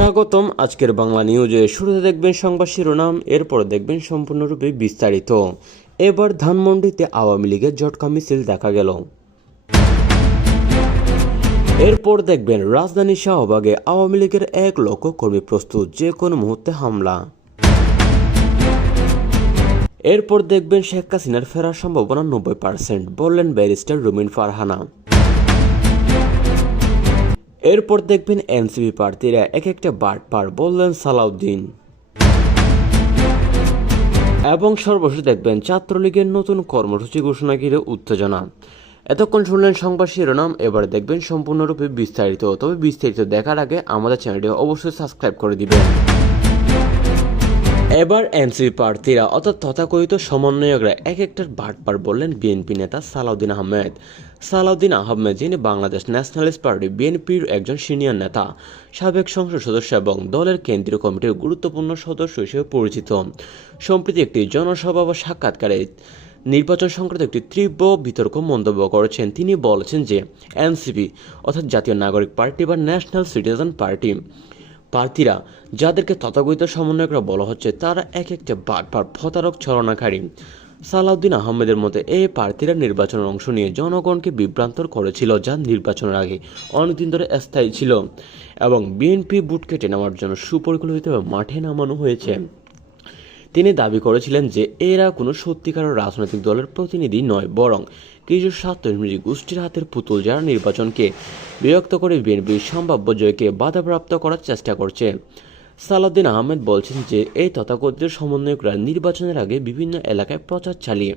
স্বাগতম আজকের বাংলা নিউজে। শুরুতে দেখবেন সংবাদ শিরোনাম, এরপর দেখবেন সম্পূর্ণরূপে বিস্তারিত। এবার ধানমন্ডিতে আওয়ামী লীগের জটকা মিছিল দেখা গেল। এরপর দেখবেন রাজধানী শাহবাগে আওয়ামী লীগের 1 লক্ষ কর্মী প্রস্তুত যে কোনো মুহূর্তে হামলা। এরপর দেখবেন শেখ হাসিনার ফেরার সম্ভাবনা 90%, বললেন ব্যারিস্টার রুমিন ফারহানা। এরপর দেখবেন এনসিপি প্রার্থীরা এক একটা বাটপার, বললেন সালাউদ্দিন। এবং সর্বশেষ দেখবেন ছাত্রলীগের নতুন কর্মসূচি ঘোষণা ঘিরে উত্তেজনা। এতক্ষণ শুনলেন সংবাদ শিরোনাম, এবার দেখবেন সম্পূর্ণরূপে বিস্তারিত। তবে বিস্তারিত দেখার আগে আমাদের চ্যানেলটি অবশ্যই সাবস্ক্রাইব করে দিবেন। এবার এনসিপি প্রার্থীরা অর্থাৎ তথাকথিত সমন্বয়করা এক একটার বাটপার, বললেন বিএনপি নেতা সালাউদ্দিন আহমেদ। সালাউদ্দিন আহমেদ, যিনি বাংলাদেশ ন্যাশনালিস্ট পার্টি বিএনপির একজন সিনিয়র নেতা, সাবেক সংসদ সদস্য এবং দলের কেন্দ্রীয় কমিটির গুরুত্বপূর্ণ সদস্য হিসেবে পরিচিত, সম্প্রতি একটি জনসভা বা সাক্ষাৎকারে নির্বাচন সংক্রান্ত একটি তীব্র বিতর্ক মন্তব্য করেছেন। তিনি বলেছেন যে এনসিপি অর্থাৎ জাতীয় নাগরিক পার্টি বা ন্যাশনাল সিটিজেন পার্টি প্রার্থীরা, যাদেরকে তথাকথিত সমন্বয়করা বলা হচ্ছে, তারা এক একটা বাটপার, প্রতারক, ছলনাকারী। সালাউদ্দিন আহমেদের মতে এই প্রার্থীরা নির্বাচনের অংশ নিয়ে জনগণকে বিভ্রান্ত করেছিল, যা নির্বাচনের আগে অনেকদিন ধরে স্থায়ী ছিল এবং বিএনপি বুট কেটে নেওয়ার জন্য সুপরিকল্পিতভাবে মাঠে নামানো হয়েছে। তিনি দাবি করেছিলেন যে এরা কোনো সত্যিকারের রাজনৈতিক দলের প্রতিনিধি নয়, বরং কিছু স্বার্থনির্ভর গোষ্ঠীর হাতের পুতুল, যারা নির্বাচনকে বিরক্ত করে বিএনপির সম্ভাব্য জয়কে বাধাপ্রাপ্ত করার চেষ্টা করছে। সালাউদ্দিন আহমেদ বলছেন যে এই তথাকথিত সমন্বয়করা নির্বাচনের আগে বিভিন্ন এলাকায় প্রচার চালিয়ে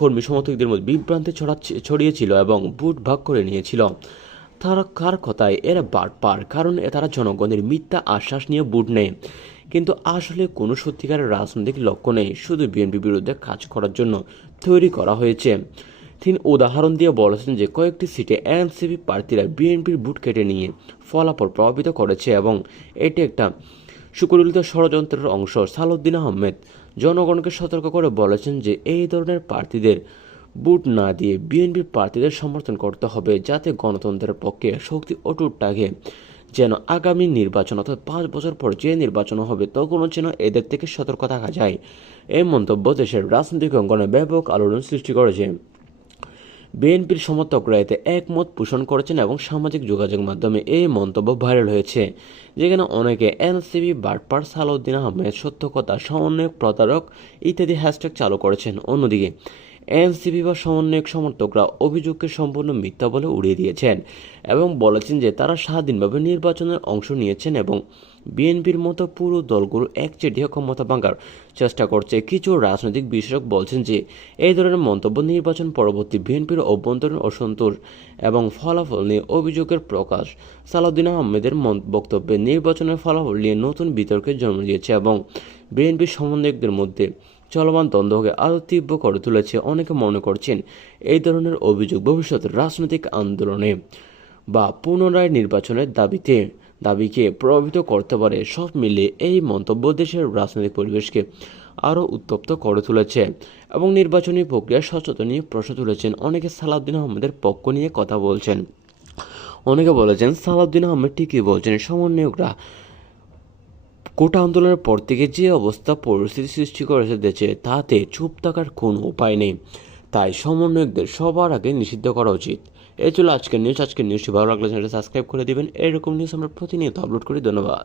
কর্মী সমর্থকদের মধ্যে বিভ্রান্তি ছড়িয়েছিল এবং ভোট ভাগ করে নিয়েছিল। তারা কার কথায় এরা বাটপার, কারণ তারা জনগণের মিথ্যা আশ্বাস নিয়ে ভোট নেয়, কিন্তু আসলে কোনো সত্যিকারের রাজনৈতিক লক্ষ্য নেই, শুধু বিএনপির বিরুদ্ধে কাজ করার জন্য তৈরি করা হয়েছে। তিনি উদাহরণ দিয়ে বলেছেন যে কয়েকটি সিটে এনসিপি প্রার্থীরা বিএনপির ভোট কেটে নিয়ে ফলাফল প্রভাবিত করেছে এবং এটি একটা সুপরিকল্পিত ষড়যন্ত্রের অংশ। সালাউদ্দিন আহমেদ জনগণকে সতর্ক করে বলেছেন যে এই ধরনের প্রার্থীদের ভোট না দিয়ে বিএনপির প্রার্থীদের সমর্থন করতে হবে, যাতে গণতন্ত্রের পক্ষে শক্তি অটুট থাকে, যেন আগামী নির্বাচন অর্থাৎ 5 বছর পর যে নির্বাচন হবে তখনও যেন এদের থেকে সতর্ক থাকা যায়। এই মন্তব্য দেশের রাজনৈতিক অঙ্গনে ব্যাপক আলোড়ন সৃষ্টি করেছে। বিএনপির সমর্থকরা এতে একমত পোষণ করেছেন এবং সামাজিক যোগাযোগ মাধ্যমে এই মন্তব্য ভাইরাল হয়েছে, যেখানে অনেকে এনসিপি বাটপার, সালাউদ্দিন আহমেদ সত্য কথা, সমন্বয়ক, প্রতারক ইত্যাদি হ্যাশট্যাগ চালু করেছেন। অন্যদিকে এনসিপি বা সমন্বয়ক সমর্থকরা অভিযোগকে সম্পূর্ণ মিথ্যা বলে উড়িয়ে দিয়েছেন এবং বলেছেন যে তারা স্বাধীনভাবে নির্বাচনের অংশ নিয়েছেন এবং বিএনপির মতো পুরো দলগুলো একচেটিয়া ক্ষমতা ভাঙার চেষ্টা করছে। কিছু রাজনৈতিক বিশ্লেষক বলছেন যে এই ধরনের মন্তব্য নির্বাচন পরবর্তী বিএনপির অভ্যন্তরীণ অসন্তোষ এবং ফলাফল নিয়ে অভিযোগের প্রকাশ। সালাউদ্দিন আহমেদের বক্তব্যে নির্বাচনের ফলাফল নিয়ে নতুন বিতর্কের জন্ম দিয়েছে এবং বিএনপির সমন্বয়কদের মধ্যে চলমান দ্বন্দ্বকে আরও তীব্র করে তুলেছে। অনেকে মনে করছেন এই ধরনের অভিযোগ ভবিষ্যতের রাজনৈতিক আন্দোলনে বা পুনরায় নির্বাচনের দাবিকে প্রভাবিত করতে পারে। সব মিলিয়ে এই মন্তব্য দেশের রাজনৈতিক পরিবেশকে আরও উত্তপ্ত করে তুলেছে এবং নির্বাচনী প্রক্রিয়ার সচেতন নিয়ে প্রশ্ন তুলেছেন। অনেকে সালাউদ্দিন আহমেদের পক্ষ নিয়ে কথা বলছেন, অনেকে বলেছেন সালাউদ্দিন আহমেদ ঠিকই বলছেন, সমন্বয়করা কোটা আন্দোলনের পর থেকে যে অবস্থা পরিস্থিতি সৃষ্টি করেছে দেশে, তাতে চুপ থাকার কোনো উপায় নেই, তাই সমন্বয়কদের সবার আগে নিষিদ্ধ করা উচিত। এই ছিল আজকের নিউজটি ভালো লাগলে চ্যানেলটা সাবস্ক্রাইব করে দিবেন। এরকম নিউজ আমরা প্রতিনিয়ত আপলোড করি। ধন্যবাদ।